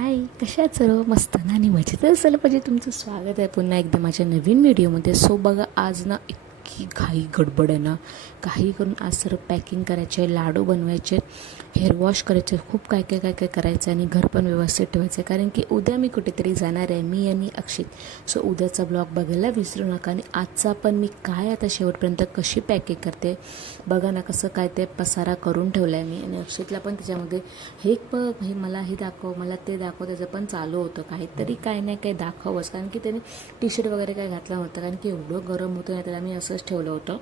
हाय, कशा आहात सर्व? मस्त ना आणि मजेत असायला पाहिजे. तुमचं स्वागत आहे पुन्हा एकदा माझ्या नवीन व्हिडिओमध्ये. सो बघा, आज ना इतकी घाई गडबड आहे ना, काही करून आज सर्व पॅकिंग करायचे, लाडू बनवायचे, हेअर वॉश करायचे, खूप काय काय काय काय करायचं आणि घर पण व्यवस्थित ठेवायचं. कारण की उद्या मी कुठेतरी जाणार आहे, मी आणि अक्षित. सो उद्याचा ब्लॉग बघायला विसरू नका. आणि आजचा पण मी काय आता शेवटपर्यंत कशी पॅकिंग करते बघा ना, कसं काय ते पसारा करून ठेवला आहे मी. आणि अक्षितला पण त्याच्यामध्ये हे बघ, हे मला हे दाखव, मला ते दाखव, त्याचं पण चालू होतं काहीतरी काही नाही काही दाखवच. कारण की त्याने टी शर्ट वगैरे काही घातला नव्हता, कारण की एवढं गरम होतं ना, त्याला मी असंच ठेवलं होतं.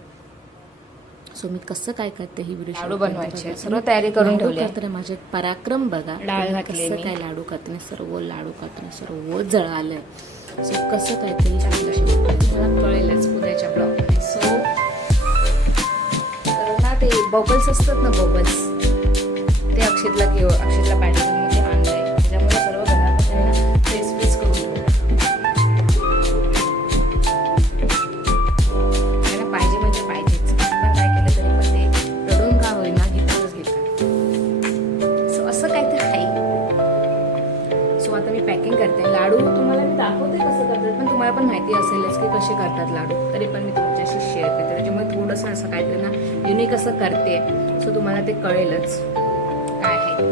सो मी कसं काय करते ही व्हिडिओ लाडू बनवायचे सर्व तयारी करून ठेवली आहे. तर माझे पराक्रम बघा, डाळ घातली कसं काय लाडू करताना सर्व लाडू करताना सर्व जळालं. सो कसं काय ते मला कळेलच उद्याच्या ब्लॉगमध्ये. सो ना ते बबल्स असतात ना, बबल्स ते अक्षितला पॅटर्नमध्ये आणलंय. त्याच्यामुळे सर्व घरात ना फेस फेस करून ठेवलं. त्यांना पाहिजे म्हणजे पाहिजेच. पण काय केलं तरी पण ते रडून का होईना घेतातच घेतात. सो असं काहीतरी आहे. सो आता मी पॅकिंग करते. लाडू तुम्हाला मी दाखवते कसं करतात, पण तुम्हाला पण माहिती असेलच की कसे करतात लाडू. तरी पण मी तुमच्याशी शेअर करते. त्याच्यामुळे थोडंसं असं काहीतरी ना युनिक असं करते. सो तुम्हाला ते कळेलच काय आहे.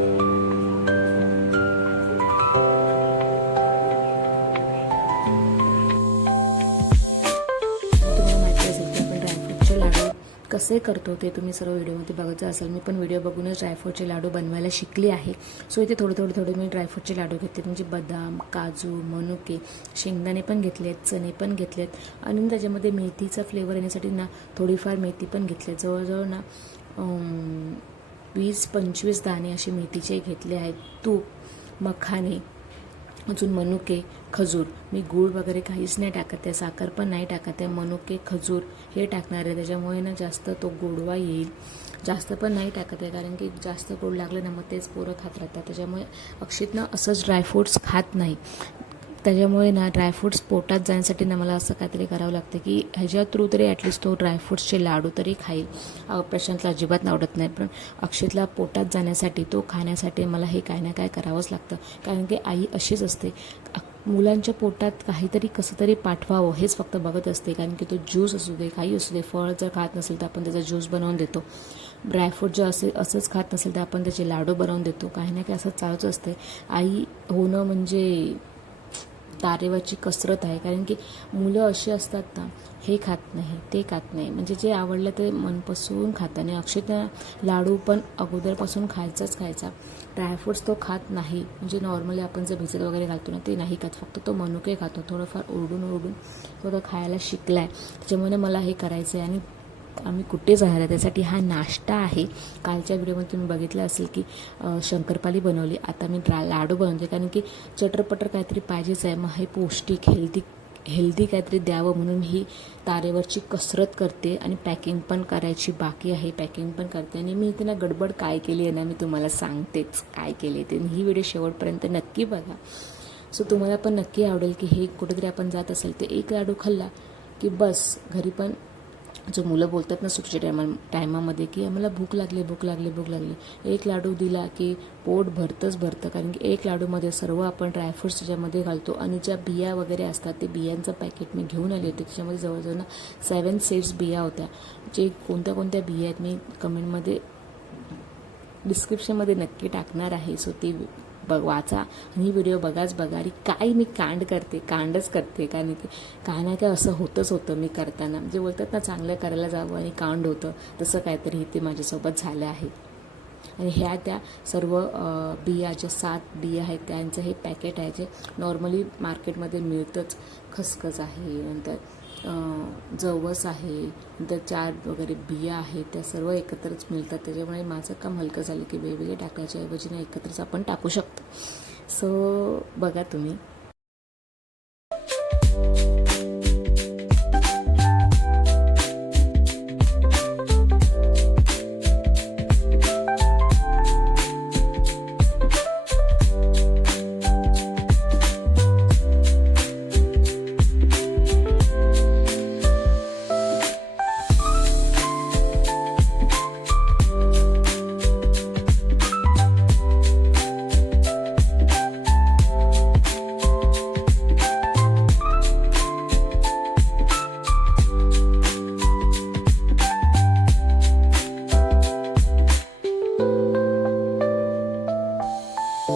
तुम्हाला माहिती असेल की आपण ड्रायफ्रूटचे लाडू कसे करतो ते तुम्ही सर्व व्हिडिओमध्ये बघायचं असेल. मी पण व्हिडिओ बघूनच ड्रायफ्रूटचे लाडू बनवायला शिकली आहे. सो इथे थोडे मी ड्रायफ्रूटचे लाडू घेतले, म्हणजे बदाम, काजू, मनुके, शेंगदाणे पण घेतलेत, चणे पण घेतलेत आणि त्याच्यामध्ये मेथीचा फ्लेवर येण्यासाठी ना थोडीफार मेथी पण घेतली. जवळजवळ ना 20-25 दाणे असे मेथीचे घेतले आहेत. तूप, मखाने, अजून मनुके, खजूर. मी गूळ वगैरे काहीच नाही टाकत आहे, साखर पण नाही टाकत आहे. मनुके, खजूर हे टाकणार आहे. त्याच्यामुळे ना जास्त तो गोडवा येईल. जास्त पण नाही टाकत आहे, कारण की जास्त गोड लागलं ना मग तेच पोरं खात राहतात. त्याच्यामुळे अक्षित ना असंच ड्रायफ्रूट्स खात नाही. त्याच्यामुळे ना ड्रायफ्रूट्स पोटात जाण्यासाठी ना मला असं काहीतरी करावं लागतं की ह्याच्या थ्रू तरी ॲटलिस्ट तो ड्रायफ्रूट्सचे लाडू तरी खाईल. प्रशांतला अजिबात आवडत नाही, पण अक्षितला पोटात जाण्यासाठी, तो खाण्यासाठी मला हे काय ना काय करावंच लागतं. कारण की आई अशीच असते, मुलांच्या पोटात काहीतरी कसं तरी पाठवावं हेच फक्त बघत असते. कारण की तो ज्यूस असू दे, काही असू दे, फळ जर खात नसेल तर आपण त्याचा ज्यूस बनवून देतो. ड्रायफ्रूट जर असंच खात नसेल तर आपण त्याचे लाडू बनवून देतो. काही ना काही असं चालूच असते. आई होणं म्हणजे तारेवरची कसरत आहे. कारण की मुलं अशी असतात ना, हे खात नाही, ते खात नाही, म्हणजे जे आवडलं ते मनपासून खातं. आणि अक्षित लाडू पण अगोदरपासून खायचा. ड्रायफ्रूट्स तो खात नाही, म्हणजे नॉर्मली आपण जे भिजत वगैरे घालतो ना ते नाही खात. फक्त तो मनुके खातो. थोडंफार ओरडून तो खायला शिकला आहे. त्याच्यामुळे मला हे करायचं आहे. आणि आम्ही कुठे जाणार आहे त्यासाठी हा नाश्ता आहे. कालच्या व्हिडिओमध्ये तुम्ही बघितलं असेल की शंकरपाळी बनवली. आता मी लाडू बनवते, कारण की चटरपटर काहीतरी पाहिजेच आहे. मग हे पौष्टिक हेल्दी काहीतरी द्यावं म्हणून ही तारेवरची कसरत करते. आणि पॅकिंग पण करायची बाकी आहे, पॅकिंग पण करते. आणि मी इथे ना गडबड काय केली आहे ना, मी तुम्हाला सांगतेच काय केले ते. ही व्हिडिओ शेवटपर्यंत नक्की बघा. सो तुम्हाला पण नक्की आवडेल की हे कुठेतरी आपण जात असेल तर एक लाडू खाल्ला की बस. घरी पण जो मुलं बोलतात ना सुट्टीच्या टायमामध्ये की आम्हाला भूक लागली, एक लाडू दिला की पोट भरतं. कारण की एक लाडूमध्ये सर्व आपण ड्रायफ्रूट्स त्याच्यामध्ये घालतो. आणि ज्या बिया वगैरे असतात ते बियांचं पॅकेट मी घेऊन आले होते. त्याच्यामध्ये जवळजवळ 7 सेट्स बिया होत्या. जे कोणत्या बिया आहेत मी कमेंटमध्ये, डिस्क्रिप्शनमध्ये नक्की टाकणार आहे. सो ती वाचा आणि ही व्हिडिओ बघा. आणि काय मी कांडच करते. कारण की काय ना काय असं होतं मी करताना. जे बोलतात ना चांगलं करायला जावं आणि कांड होतं, तसं काहीतरी ते माझ्यासोबत झालं आहे. आणि ह्या त्या सर्व बिया, ज्या 7 बिया आहेत त्यांचं हे पॅकेट आहे, जे नॉर्मली मार्केटमध्ये मिळतंच. खसखस आहे, नंतर जवस आहे, नंतर 4 वगैरे बिया आहेत, त्या सर्व एकत्रच मिळतात. त्याच्यामुळे माझं काम हलकं झालं की वेगवेगळे टाकायच्या ऐवजी ना एकत्रच आपण टाकू शकतो. सो बघा तुम्ही. आता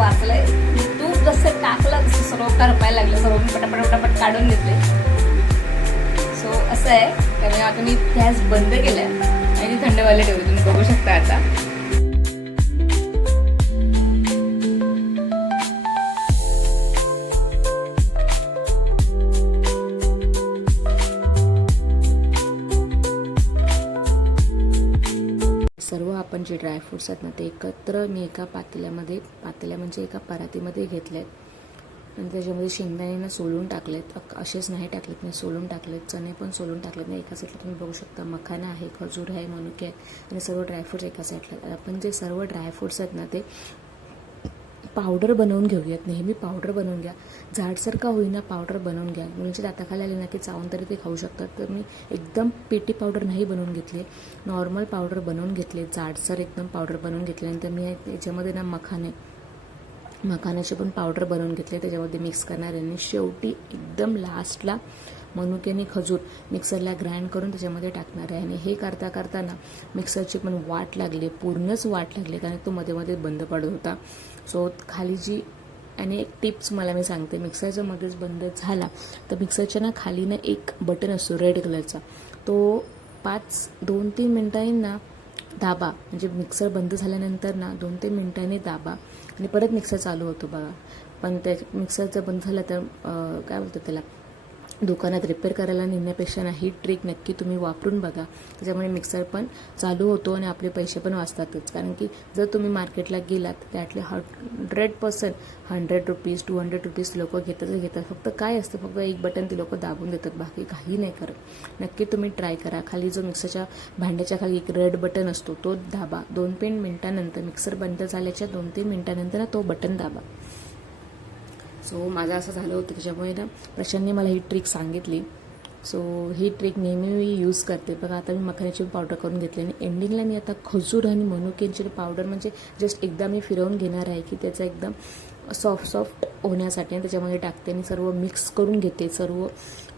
वाचलंय तू जसं टाकलं तसं सर्व करपायला लागलं, सर्व मी पटापट पटापट काढून घेतले. सो असं आहे. त्यामुळे आता मी गॅस बंद केलाय आणि ती थंड व्हायला ठेवली. तुम्ही बघू शकता आता. सर्व आपण जे ड्रायफ्रुट्स आहेत ना ते एकत्र मी एका पातेल्या म्हणजे एका परातीमध्ये घेतले आहेत आणि त्याच्यामध्ये शेंगदाणे सोलून टाकलेत. असेच नाही टाकलेत, मी सोलून टाकलेत. चणे पण सोलून टाकलेत. नाही एका साईडला तुम्ही बघू शकता मखाना आहे, खजूर आहे, मनुके आहे आणि सर्व ड्रायफ्रुट्स एका साईडला. आपण जे सर्व ड्रायफ्रुट्स आहेत ना ते पावडर बनवून घेऊयात. नेहमी पावडर बनवून घ्या, जाडसर का होईना पावडर बनवून घ्या. मुलांच्या दाताखाली आले ना की चावून तरी ते खाऊ शकतात. तर मी एकदम पेटी पावडर नाही बनवून घेतली, नॉर्मल पावडर बनवून घेतले, जाडसर एकदम पावडर बनवून घेतल्यानंतर मी याच्यामध्ये ना मखाण्याचे पण पावडर बनवून घेतले, त्याच्यामध्ये मिक्स करणार आहे. आणि शेवटी एकदम लास्टला मनुके आणि खजूर मिक्सरला ग्राइंड करून त्याच्यामध्ये टाकणार आहे. आणि हे करता करताना मिक्सरची पण वाट लागली, पूर्णच वाट लागली, कारण तो मध्ये मध्ये बंद पडत होता. सो खाली जी आणि एक टिप्स मी सांगते, मिक्सरच्या मध्येच बंद झाला तर मिक्सरच्या ना खाली ना एक बटन असतो रेड कलरचा, तो 2-3 मिनिटांनी ना दाबा. म्हणजे मिक्सर बंद झाल्यानंतर ना 2-3 मिनिटांनी दाबा आणि परत मिक्सर चालू होतो बघा. पण त्या मिक्सरचं बंद झालं तर काय बोलतात त्याला, दुकानात रिपेअर करायला नेण्यापेक्षा ना ही ट्रिक नक्की तुम्ही वापरून बघा. त्याच्यामुळे मिक्सर पण चालू होतो आणि आपले पैसे पण वाचतातच. कारण की जर तुम्ही मार्केटला गेलात त्यातले 100% ₹100, ₹200 लोक घेतात. फक्त काय असतं, फक्त एक बटन ते लोक दाबून देतात, बाकी काही नाही करत. नक्की तुम्ही ट्राय करा. खाली जो मिक्सरच्या भांड्याच्या खाली एक रेड बटन असतो तो दाबा. 2-3 मिनिटानंतर मिक्सर बंद झाल्याच्या 2-3 मिनिटानंतर तो बटन दाबा. सो माझं असं झालं होतं, त्याच्यामुळे ना प्रशांतने मला ही ट्रिक सांगितली. सो ही ट्रिक नेहमी मी यूज करते. बघा आता मी मखाण्याची पावडर करून घेतली आणि एंडिंगला मी आता खजूर आणि मनुक्यांची पावडर म्हणजे जस्ट एकदा मी फिरवून घेणार आहे की त्याचा एकदम सॉफ्ट होण्यासाठी आणि त्याच्यामध्ये टाकते आणि सर्व मिक्स करून घेते. सर्व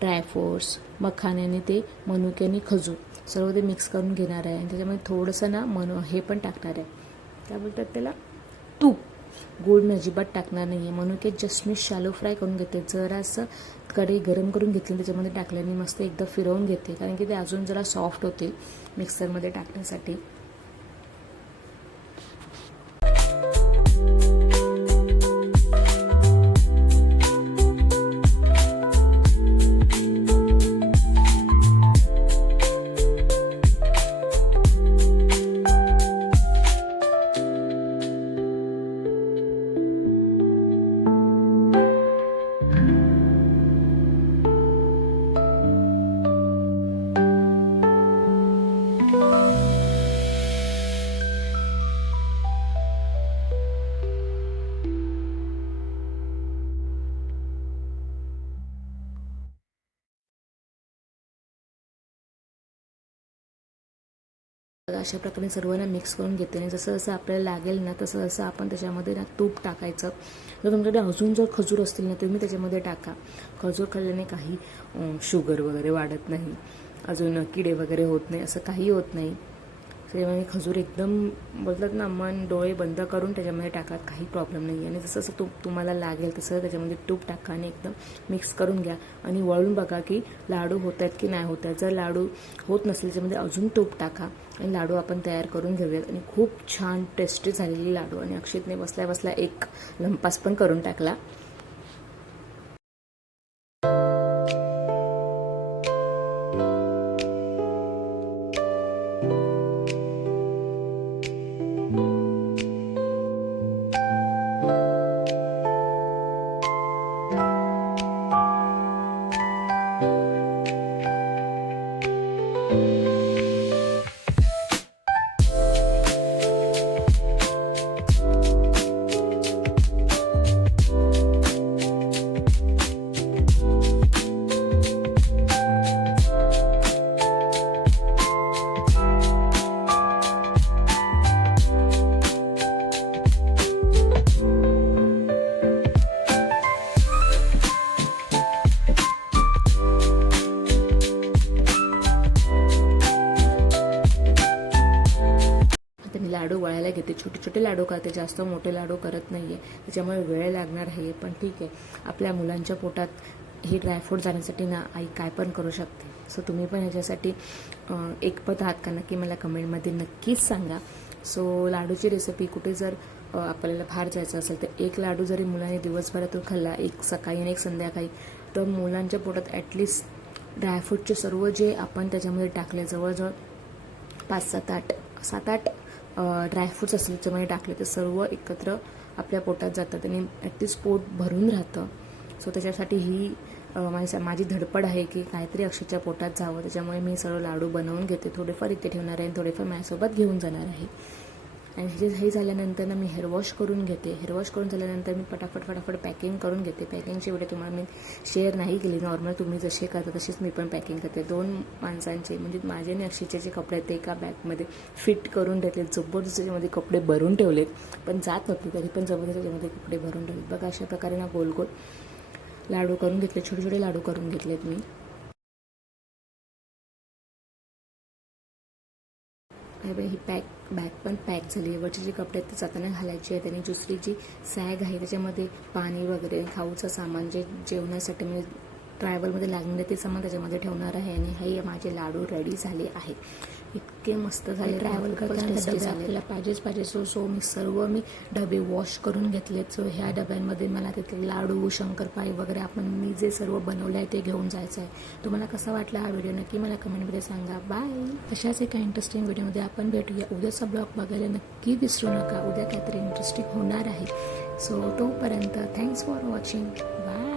ड्रायफ्रुट्स, मखाने आणि ते मनुके आणि खजूर सर्व ते मिक्स करून घेणार आहे. आणि त्याच्यामध्ये थोडंसं ना हे पण टाकणार आहे, काय बोलतात त्याला, तूप. गोड मी अजिबात टाकणार नाही आहे. मनुके जस्ट मी शॅलो फ्राय करून घेते. जरासं कढई गरम करून घेतली, त्याच्यामध्ये टाकल्याने मस्त एकदा फिरवून घेते, कारण की ते अजून जरा सॉफ्ट होतील मिक्सरमध्ये टाकण्यासाठी. अशा प्रकारे सर्वांना मिक्स करून घेते आणि जसं जसं आपल्याला लागेल ना तसं तसं आपण त्याच्यामध्ये ना तूप टाकायचं. जर तुमच्याकडे अजून जर खजूर असतील ना तुम्ही त्याच्यामध्ये टाका. खजूर खाल्ल्याने काही शुगर वगैरे वाढत नाही, अजून किडे वगैरे होत नाही, असं काही होत नाही. त्याच्यामुळे खजूर एकदम बोलतात ना मन डोळे बंद करून त्याच्यामध्ये टाका, काही प्रॉब्लेम नाही. आणि जसं जसं तुम्हाला लागेल तसं त्याच्यामध्ये तूप टाका आणि एकदम मिक्स करून घ्या आणि वळून बघा की लाडू होत आहेत की नाही होत आहेत. जर लाडू होत नसेल त्याच्यामध्ये अजून तूप टाका आणि लाडू आपण तयार करून घेऊयात. आणि खूप छान टेस्टी झालेली लाडू. आणि अक्षितने बसल्या बसल्या एक लंपास पण करून टाकला. छोटे छोटे लाडू करते, जास्त मोठे लाडू करत नाही आहे, त्याच्यामुळे वेळ लागणार आहे. पण ठीक आहे, आपल्या मुलांच्या पोटात हे ड्रायफ्रूट जाण्यासाठी ना आई काय पण करू शकते. सो तुम्ही पण ह्याच्यासाठी एकमत आहात का, नक्की मला कमेंटमध्ये नक्कीच सांगा. सो लाडूची रेसिपी कुठे जर आपल्याला फार जायचं असेल तर एक लाडू जरी मुलाने दिवसभरातून खाल्ला, एक सकाळी आणि एक संध्याकाळी, तर मुलांच्या पोटात ॲटलिस्ट ड्रायफ्रूटचे सर्व जे आपण त्याच्यामध्ये टाकले, जवळजवळ 7-8 ड्रायफ्रूट्स असतील त्याच्यामध्ये टाकले, तर सर्व एकत्र आपल्या पोटात जातात आणि ॲटलिस्ट पोट भरून राहतं. सो त्याच्यासाठी ही माझी धडपड आहे की काहीतरी अक्षयच्या पोटात जावं. त्याच्यामुळे मी सर्व लाडू बनवून घेते, थोडेफार इथे ठेवणार आहे, थोडेफार माझ्यासोबत घेऊन जाणार आहे. आणि हे झाल्यानंतर ना मी हेअरवॉश करून घेते. हेअरवॉश करून झाल्यानंतर मी फटाफट पॅकिंग करून घेते. पॅकिंगची व्हिडिओ तुम्हाला मी शेअर नाही केली. नॉर्मल तुम्ही जसे करता तशीच मी पण पॅकिंग करते. 2 माणसांचे म्हणजे माझे आणि अक्षयचे जे कपडे आहेत ते एका बॅगमध्ये फिट करून ठेवले. जबरदस्त त्याच्यामध्ये कपडे भरून ठेवलेत, पण जात नव्हते तरी पण जबरदस्त त्याच्यामध्ये कपडे भरून ठेवलेत. बघा अशा प्रकारे ना गोल गोल लाडू करून घेतले, छोटे छोटे लाडू करून घेतलेत मी. ही बॅग पण पॅक झाली. वरचे जे कपडे आहेत ते जाताना घालायचे आहेत आणि दुसरी जी सॅग आहे त्याच्यामध्ये पाणी वगैरे, खाऊचं सामान, जे जेवणासाठी म्हणजे ट्रॅव्हलमध्ये लागणारे ते सामान त्याच्यामध्ये ठेवणार आहे. आणि हे माझे लाडू रेडी झाले आहे. इतके मस्त झाले. ट्रॅव्हल करताना आपल्याला पाहिजे. सो मी सर्व डबे वॉश करून घेतलेत. सो ह्या डब्यांमध्ये मला तिथे लाडू, शंकरपाळी वगैरे मी जे सर्व बनवलं आहे ते घेऊन जायचं आहे. तुम्हाला कसा वाटला हा व्हिडिओ नक्की मला कमेंटमध्ये सांगा. बाय. अशाच एका इंटरेस्टिंग व्हिडिओमध्ये आपण भेटूया. उद्याचा ब्लॉग बघायला नक्की विसरू नका. उद्या काहीतरी इंटरेस्टिंग होणार आहे. सो तोपर्यंत थँक्स फॉर वॉचिंग. बाय.